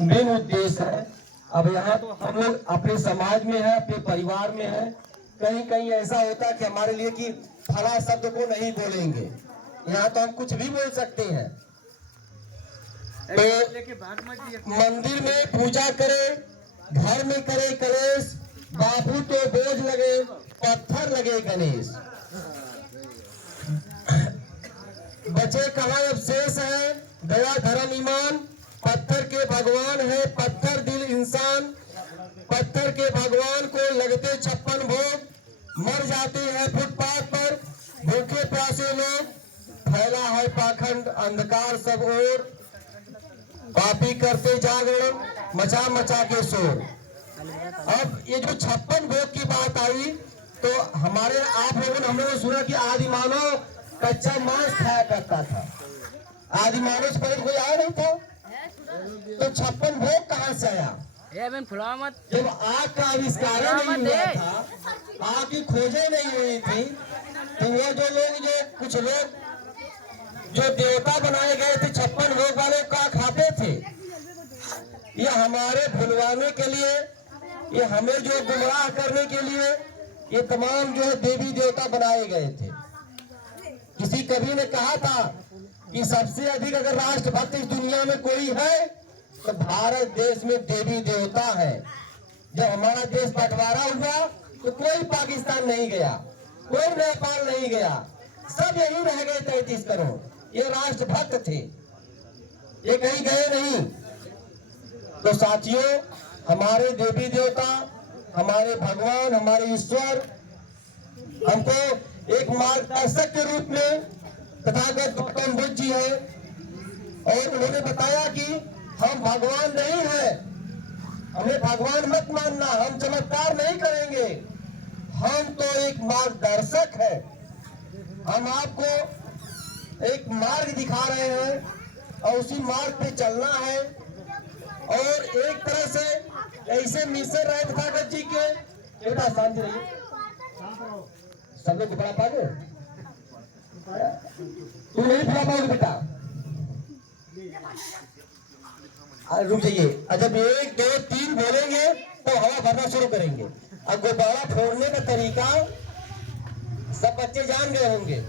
Main उद्देश्य है। अब यहाँ तो हम लोग अपने समाज में है, अपने परिवार में है, कहीं कहीं ऐसा होता है कि हमारे लिए कि फला शब्द को नहीं बोलेंगे, यहाँ तो हम कुछ भी बोल सकते हैं। तो मंदिर में पूजा करे, घर में करे कलेश, बाबू तो बोझ लगे, पत्थर लगे गणेश। बचे कहाँ अब शेष है, दया धर्म ईमान, पत्थर के भगवान है पत्थर दिल इंसान। पत्थर के भगवान को लगते 56 भोग, मर जाते हैं फुटपाथ पर भूखे प्यासे लोग। फैला है पाखंड अंधकार सब ओर, पापी करते जागरण मचा मचा के शोर। अब ये जो 56 भोग की बात आई, तो हमारे आप लोगों ने हम लोगों ने सुना कि आदि मानव कच्चा मांस खाया करता था। आदि मानव से पहले कोई आया नहीं था, तो 56 भोग कहाँ से आया? जब आग का आविष्कार नहीं हुआ था, आग की खोजें नहीं हुई थी, तो वो जो लोग, जो कुछ लोग जो देवता बनाए गए थे 56 भोग वाले का खाते थे। ये हमारे भुलवाने के लिए, ये हमें जो गुमराह करने के लिए ये तमाम जो है देवी देवता बनाए गए थे। किसी कवि ने कहा था कि सबसे अधिक अगर राष्ट्रभक्त इस दुनिया में कोई है तो भारत देश में देवी देवता है। जब हमारा देश बंटवारा हुआ तो कोई पाकिस्तान नहीं गया, कोई नेपाल नहीं गया, सब यही रह गए 33 करोड़। ये राष्ट्रभक्त थे, ये कहीं गए नहीं। तो साथियों, हमारे देवी देवता, हमारे भगवान, हमारे ईश्वर हमको एक मार्गदर्शक के रूप में तथागत गौतम बुद्ध जी है, और उन्होंने बताया कि हम भगवान नहीं है, हमें भगवान मत मानना, हम चमत्कार नहीं करेंगे, हम तो एक मार्गदर्शक है। हम आपको एक मार्ग दिखा रहे हैं और उसी मार्ग पे चलना है। और एक तरह से ऐसे मिशन रहे तथागत जी के, बेटा शांति रहिए, सब लोग बड़ा पागे, तू नहीं फुला पाओगे बेटा, रुक जाइए। जब 1 2 3 बोलेंगे तो हवा भरना शुरू करेंगे। अब गुब्बारा फोड़ने का तरीका सब बच्चे जान गए होंगे।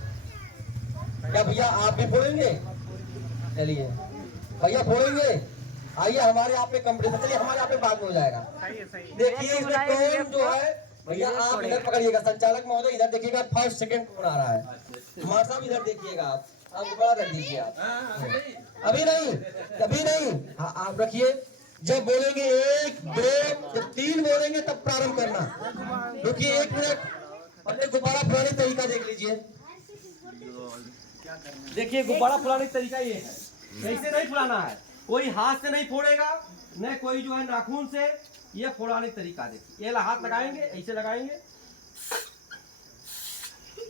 क्या भैया आप भी फोड़ेंगे? चलिए भैया फोड़ेंगे, आइए हमारे यहाँ पे कंपटीशन, चलिए हमारे यहाँ पे बाद में हो जाएगा। देखिए इसमें कौन जो है, भैया आप इधर पकड़िएगा, संचालक महोदय इधर देखिएगा, फर्स्ट सेकंड कौन आ रहा है, कुमार साहब इधर देखिएगा, आप बड़ा कर दीजिए आप। अभी नहीं, कभी नहीं, हाँ आप रखिए। जब बोलेंगे 1 2 जब 3 बोलेंगे तब प्रारंभ करना, क्योंकि 1 मिनट अपने गुब्बारा फुलाने तरीका देख लीजिए। देखिए गुब्बारा फुलाने का तरीका ये है, ऐसे नहीं फुलाना है, कोई हाथ से नहीं फोड़ेगा, न कोई जो है नाखून से। ये फोड़ाने का तरीका देखिए, ये हाथ लगाएंगे, ऐसे लगाएंगे,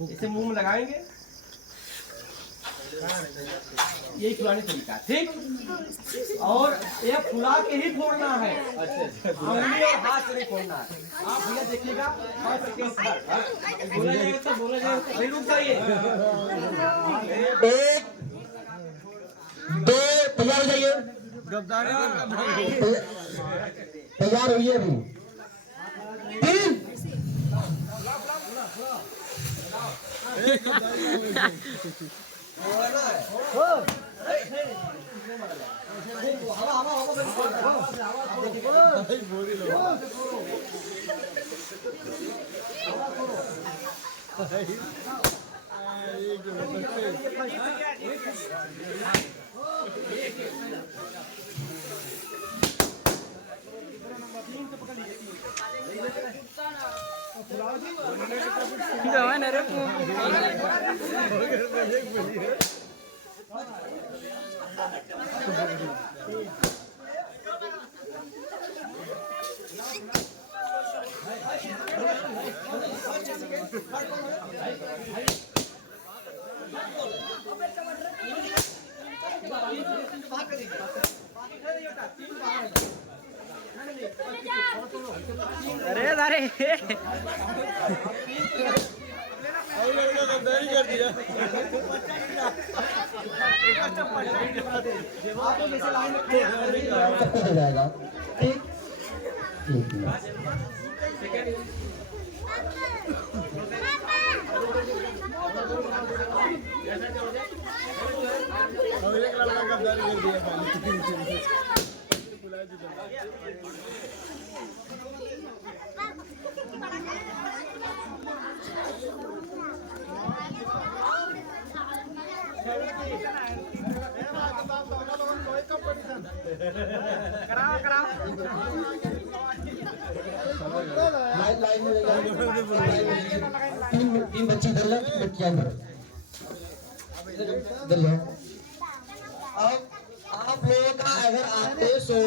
ऐसे मुंह में लगाएंगे, यही फुलाने तरीका है, ठीक। और ये फुला के ही फोड़ना है, उंगली और हाथ से नहीं फोड़ना है। आप भैया देखिएगा, बोला जाएगा तो बोला जाएगा, नहीं रुक जाइए। 1 2 तैयार हो जाइए, तैयार होइए अभी। 3 अरे अरे आपको जैसे लाइन में सबको हो जाएगा। ठीक ठीक लाइन में तीन बच्चे इधर लो, बच्चियां इधर लो। अब आप लोगों का अगर आदेश हो,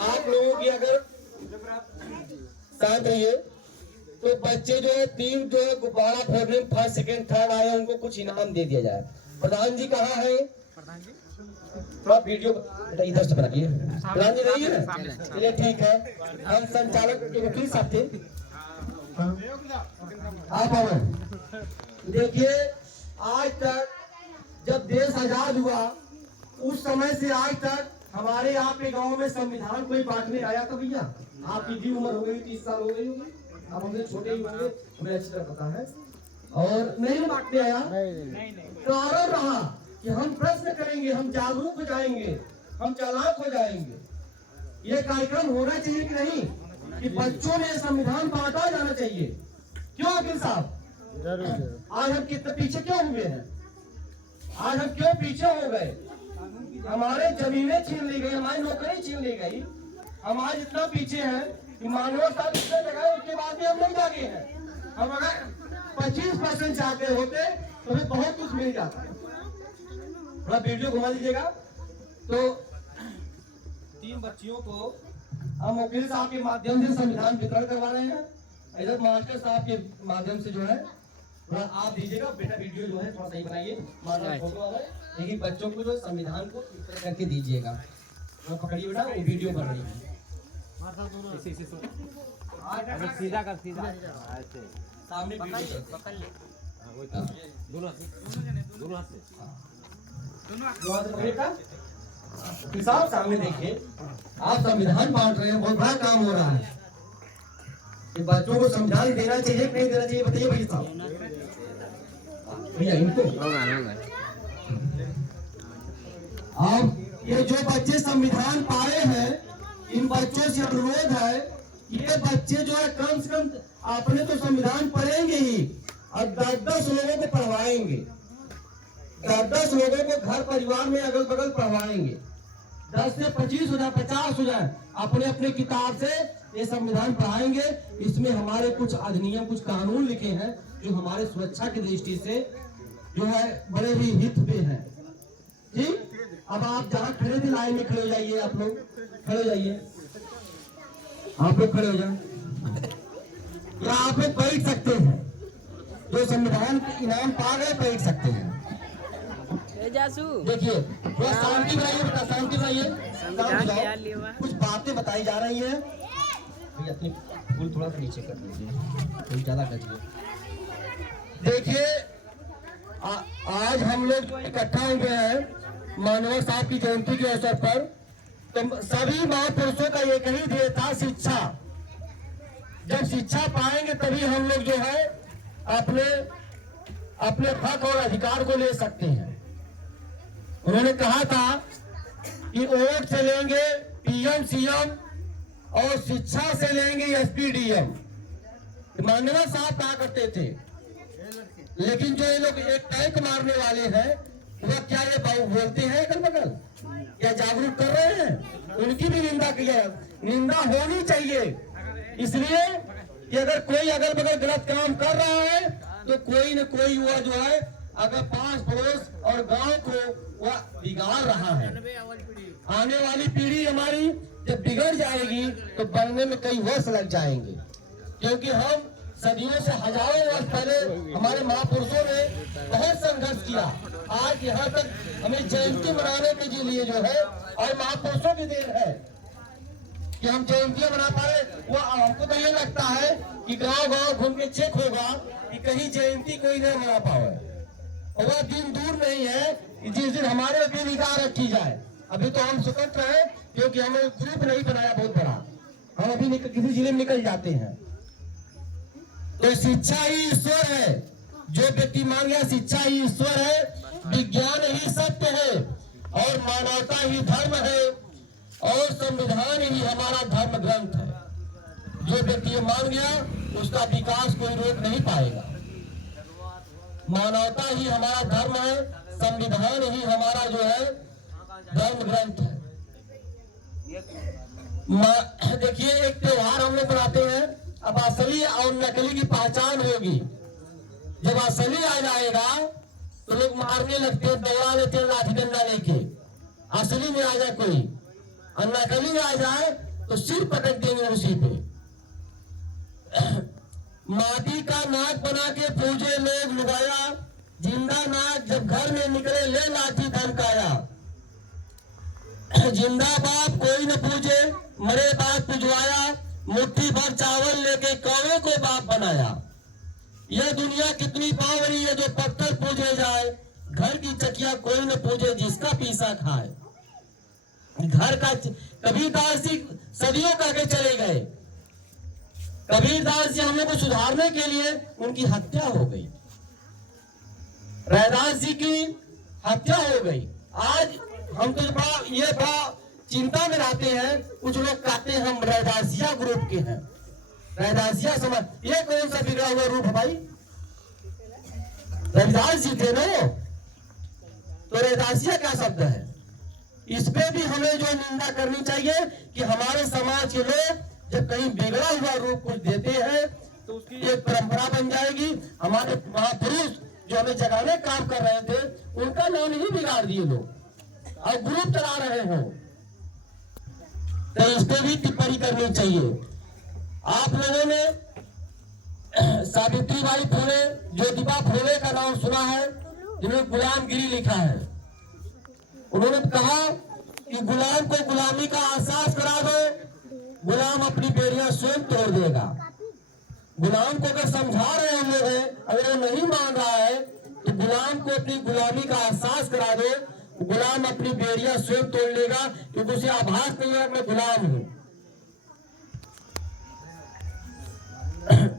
आप लोगों की अगर शांत रहिए, तो बच्चे जो है तीन जो है गुब्बारा फोड़ने में फर्स्ट सेकंड थर्ड आए उनको कुछ इनाम दे दिया जाए। प्रधान जी कहाँ है? थोड़ा वीडियो बेटा इधर से बनाइए। प्रधान जी नहीं है? चलिए ठीक है, हम संचालक के वकील साहब थे, आप आओ। देखिए आज तक जब देश आजाद हुआ उस समय से आज तक हमारे यहाँ पे गांव में संविधान कोई बांटने आया था भैया? आपकी भी उम्र हो गई, 30 साल हो गई होगी, आप हमसे छोटे ही होंगे, हमें अच्छी तरह पता है। और नहीं बांटने आया, कारण रहा कि हम प्रश्न करेंगे, हम जागरूक हो जाएंगे, हम चालाक हो जाएंगे। ये कार्यक्रम होना चाहिए कि नहीं कि बच्चों में संविधान बांटा जाना चाहिए? क्यों वकील साहब? आज हम कितने पीछे क्यों हुए हैं? आज हम क्यों पीछे हो गए? हमारे जमीनें छीन ली गई, हमारी नौकरी छीन ली गई, हम आज इतना पीछे हैं कि मानव साहब इतने लगाए उसके बाद भी हम नहीं जागे हैं। हम अगर 25% चाहते होते तो हमें बहुत कुछ मिल जाता। थोड़ा वीडियो घुमा दीजिएगा। तो तीन बच्चियों को हम वकील साहब के माध्यम से संविधान वितरण करवा रहे हैं। इधर मास्टर साहब के माध्यम से जो है थोड़ा आप दीजिएगा। बेटा वीडियो जो है थोड़ा सही बनाइए, फोटो है, लेकिन बच्चों को जो संविधान को करके दीजिएगा। पकड़िए बेटा, वो वीडियो कर रही है। सीधा कर, सीधा ऐसे सामने पकड़ ले, दोनों हाथ से साहब सामने देखिए। आप संविधान बांट रहे हैं, बहुत बड़ा काम हो रहा है। ये बच्चों को संविधान देना चाहिए कि नहीं देना चाहिए, बताइए भाई साहब। भैया इनको अब ये जो बच्चे संविधान पाए हैं, इन बच्चों से अनुरोध है, ये बच्चे जो है कम से कम आपने तो संविधान पढ़ेंगे ही और 10-10 लोगों को पढ़वाएंगे, 10-10 लोगों को घर परिवार में अगल बगल पढ़वाएंगे। 10 से 25 हो जाए, 50 हो जाए, अपने अपने किताब से ये संविधान पढ़ाएंगे। इसमें हमारे कुछ अधिनियम, कुछ कानून लिखे हैं जो हमारे सुरक्षा की दृष्टि से जो है बड़े ही हित पे हैं। ठीक, अब आप जहाँ खड़े थे लाइन में खड़े हो जाइए, आप लोग खड़े हो जाइए, आप लोग खड़े हो जाए या आप लोग बैठ सकते हैं। जो संविधान के इनाम पा गए बैठ सकते हैं। देखिए थोड़ा शांति बनाइए बेटा, शांति बनाइए। कुछ बातें बताई जा रही हैं, अपनी फूल थोड़ा सा नीचे कर लीजिए, ज्यादा करिए। देखिए आज हम लोग इकट्ठा हुए हैं मानव साहब की जयंती के अवसर पर। तो सभी महापुरुषों का एक ही ध्येय था, शिक्षा। जब शिक्षा पाएंगे तभी हम लोग जो है अपने अपने हक और अधिकार को ले सकते हैं। उन्होंने कहा था कि वोट से लेंगे पीएम सीएम और शिक्षा से लेंगे एसपीडीएम। माननीय साहब कहा करते थे, लेकिन जो ये लोग एक टैंक मारने वाले हैं वह क्या ये बोलते हैं अगल बगल, क्या जागरूक कर रहे हैं? उनकी भी निंदा की है, निंदा होनी चाहिए। इसलिए कि अगर कोई अगल बगल गलत काम कर रहा है तो कोई न कोई हुआ जो है अगर पास पड़ोस और गांव को वह बिगाड़ रहा है। आने वाली पीढ़ी हमारी जब बिगड़ जाएगी तो बनने में कई वर्ष लग जाएंगे, क्योंकि हम सदियों से हजारों वर्ष पहले हमारे महापुरुषों ने बहुत संघर्ष किया। आज यहाँ तक हमें जयंती मनाने के लिए जो है और महापुरुषों की देन है कि हम जयंतियां मना पा रहे। वो हमको तो ये लगता है कि गांव गांव घूम के चेक होगा कि कहीं जयंती कोई न मना पावे। और वह दिन दूर नहीं है कि जिस दिन हमारे भी निगाह रखी जाए। अभी तो हम स्वतंत्र हैं क्योंकि हमें ग्रुप नहीं बनाया बहुत बड़ा, हम अभी किसी जिले में निकल जाते हैं। तो शिक्षा ही ईश्वर है, जो व्यक्ति मान गया शिक्षा ही ईश्वर है, विज्ञान ही सत्य है और मानवता ही धर्म है और संविधान ही हमारा धर्म ग्रंथ है। जो व्यक्ति ये मान गया उसका विकास कोई रोक नहीं पाएगा। मानवता ही हमारा धर्म है, संविधान ही हमारा जो है धर्म ग्रंथ है। देखिए एक त्योहार हम लोग बनाते हैं, अब असली और नकली की पहचान होगी। जब असली आ जाएगा तो लोग मारने लगते हैं, दौड़ा लेते हैं लाठी डंडा लेके। असली में आ जाए कोई और नकली में आ जाए तो सिर पटक देंगे उसी पे। माटी का नाक बना के पूजे लोग लुगाया, जिंदा नाक जब घर में निकले ले लाठी धमकाया। जिंदा बाप कोई न पूजे, मरे बाप पुजवाया, मुट्ठी भर चावल लेके कौवे को बाप बनाया। यह दुनिया कितनी बावरी है जो पत्थर पूजे जाए, घर की चकिया कोई न पूजे जिसका पीसा खाए। घर का कबीरदास जी सदियों करके चले गए। कबीरदास जी हम लोग को सुधारने के लिए उनकी हत्या हो गई, रैदास जी की हत्या हो गई। आज हम तो बड़ा चिंता में रहते हैं। कुछ लोग कहते हैं हम रैदासिया ग्रुप के हैं, रैदासिया समाज। ये कौन सा बिगड़ा हुआ रूप है भाई? रैदास जी थे ना, तो रैदासिया क्या शब्द है? इस पे भी हमें जो निंदा करनी चाहिए कि हमारे समाज के लोग जब कहीं बिगड़ा हुआ रूप कुछ देते हैं तो उसकी एक परंपरा बन जाएगी। हमारे महापुरुष जो हमें जगाने काम कर रहे थे उनका नाम ही बिगाड़ दिए लोग और ग्रुप चला रहे हो, तो इस पे भी टिप्पणी करनी चाहिए। आप लोगों ने सावित्रीबाई फुले, ज्योतिबा फुले का नाम सुना है, जिन्होंने गुलामगिरी लिखा है। उन्होंने कहा कि गुलाम को गुलामी का एहसास करा दो, गुलाम अपनी बेड़ियां स्वयं तोड़ देगा। गुलाम को अगर समझा रहे हम लोग हैं, अगर वो नहीं मान रहा है तो गुलाम को अपनी गुलामी का एहसास करा दो, गुलाम अपनी बेड़ियां स्वयं तोड़ लेगा, क्योंकि उसे आभास नहीं है मैं गुलाम हूं।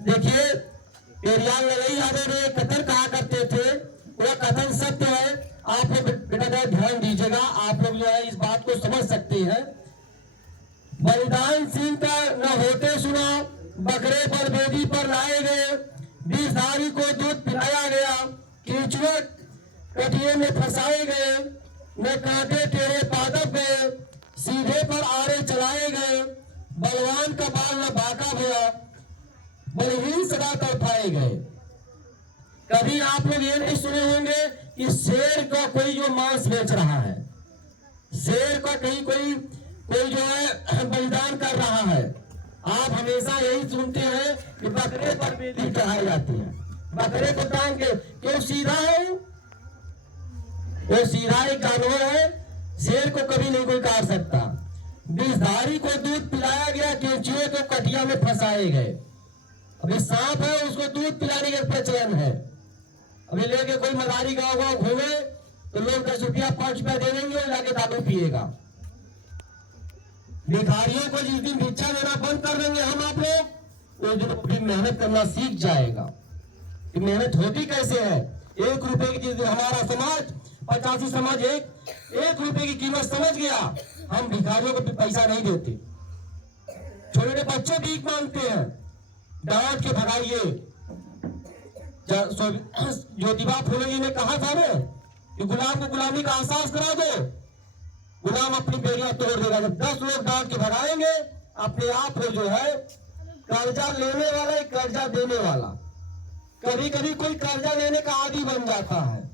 देखिए पेरियार लड़ाई यादव ने कथन कहा करते थे, वह कथन सत्य है। आप लोग बेटा ध्यान दीजिएगा, आप लोग जो है इस बात को समझ सकते हैं। बलिदान सिंह का न होते सुना, बकरे पर बेदी पर लाए गए, विषधारी को दूध पिलाया गया, कीचुआ कटिए में फंसाए गए, न कांटे टेढ़े पादप गए, सीधे पर आरे चलाए गए, बलवान का बाल न बाका हुआ, बलहीन सदा तड़पाए गए। कभी आप लोग ये नहीं सुने होंगे कि शेर का कोई जो मांस बेच रहा है, शेर का कहीं कोई जो है बलिदान कर रहा है। आप हमेशा यही सुनते हैं कि बकरे पर बेदी चढ़ाई जाती है, बकरे को टांग के, क्यों? सीधा है वो, सीधा एक जानवर है, शेर को कभी नहीं कोई काट सकता। विषधारी को दूध पिलाया गया, केंचुए को कटिया में फंसाए गए। अभी सांप है उसको दूध पिलाने का प्रचलन है। अभी लेके कोई मदारी गाँव घूमे तो लोग 10 रुपया 5 रुपया दे देंगे और जाके दारू पिएगा। भिखारियों को जिस दिन भिक्षा देना बंद कर देंगे हम आप लोग, उस दिन अपनी मेहनत करना सीख जाएगा कि मेहनत होती कैसे है। 1 रुपए की चीज हमारा समाज 85 समाज एक रुपए की कीमत समझ गया, हम भिखारियों को पैसा नहीं देते। छोटे छोटे बच्चे भीख मांगते हैं, डांट के भगाइए। ज्योतिबा फुले जी ने कहा था ना कि गुलाम को गुलामी का एहसास करा दो, गुलाम अपनी बेड़ियां तोड़ देगा। जब 10 लोग डांट के भगाएंगे, अपने आप को जो है कर्जा लेने वाला ही कर्जा देने वाला, कभी कभी कोई कर्जा लेने का आदी बन जाता है।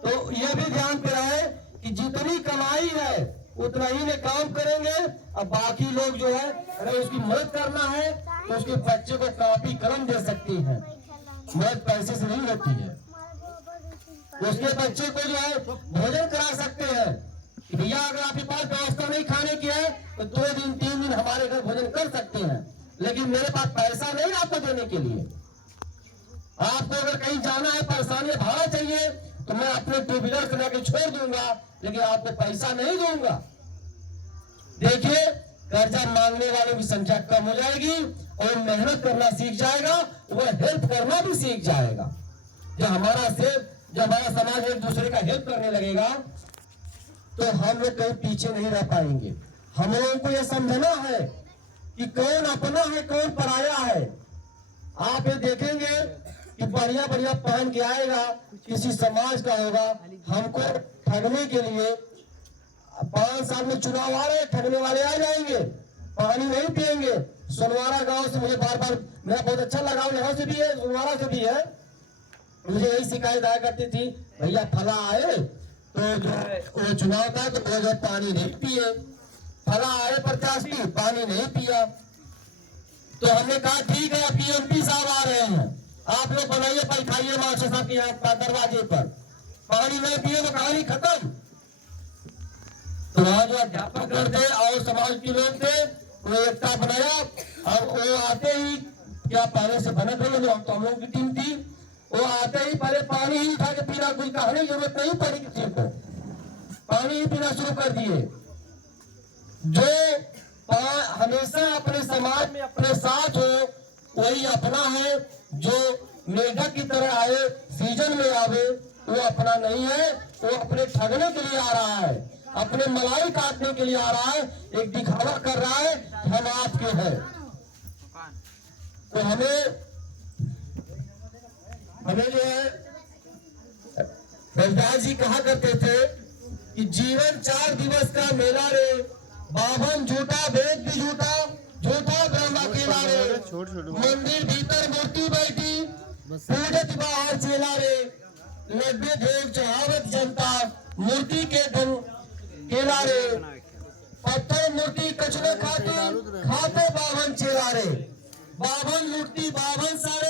तो यह भी ध्यान पे रहे कि जितनी कमाई है उतना ही ने काम करेंगे। अब बाकी लोग जो है अगर उसकी मदद करना है तो उसके बच्चे को कॉपी कलम दे सकती है, मदद पैसे से नहीं होती है। उसके बच्चे को जो है भोजन करा सकते हैं कि भैया अगर आपके पास व्यवस्था नहीं खाने की है तो 2 दिन 3 दिन हमारे घर भोजन कर सकते हैं, लेकिन मेरे पास पैसा नहीं आपको देने के लिए। आपको अगर कहीं जाना है, परेशानी भाड़ा चाहिए, तो मैं अपने टू व्हीलर से लेकर छोड़ दूंगा, लेकिन आपको पैसा नहीं दूंगा। देखिए, कर्जा मांगने वालों की संख्या कम हो जाएगी और मेहनत करना सीख जाएगा, वह हेल्प करना भी सीख जाएगा। जब हमारा समाज एक दूसरे का हेल्प करने लगेगा, तो हम लोग कहीं पीछे नहीं रह पाएंगे। हम लोगों को यह समझना है कि कौन अपना है, कौन पराया है। आप ये देखेंगे कि बढ़िया बढ़िया पहन के आएगा, किसी समाज का होगा, हमको ठगने के लिए 5 साल में चुनाव आ रहे, ठगने वाले आ जाएंगे, पानी नहीं पिएंगे। सोनवारा गांव से मुझे बार बार मेरा बहुत अच्छा लगा, यहाँ से भी है, सोनवारा से भी है, मुझे यही शिकायत आया करती थी, भैया फला आए तो जो चुनाव था तो वो पानी नहीं पिए, फला आए प्रत्याशी पानी नहीं पिया। तो हमने कहा ठीक है, अब एमपी साहब आ रहे हैं, आप लोग बनाइए, बैठाइए मास्टर साहब के यहाँ दरवाजे पर, पानी नहीं पिए तो कहानी खत्म। तो वहां जो अध्यापक थे और समाज के लोग थे, वो एकता बनाया, और वो आते ही क्या पहले से बने थे, तो हम लोगों की टीम थी, वो आते ही पहले पानी ही उठा के पीना, कोई कहने की जरूरत नहीं पड़ी किसी को, पानी ही पीना शुरू कर दिए। जो हमेशा अपने समाज में अपने साथ हो वही अपना है, जो मेढक की तरह आए सीजन में आवे वो अपना नहीं है, वो अपने ठगने के लिए आ रहा है, अपने मलाई काटने के लिए आ रहा है, एक दिखावा कर रहा है हम आपके हैं। तो हमें जो है, रविदास जी कहा करते थे कि जीवन 4 दिवस का मेला रे, बाभन झूठा वेद भी झूठा, झूठा ब्रह्म अकेला रे, मंदिर भीतर मूर्ति बैठी, पूजत बाहर चेला रे, लड्डू भोग चढ़ावत जनता, मूर्ति के धन केला रे, पत्थर मूर्ति कचरे खाते, खाते बाभन चेला रे, बाभन मूर्ति बाभन सारे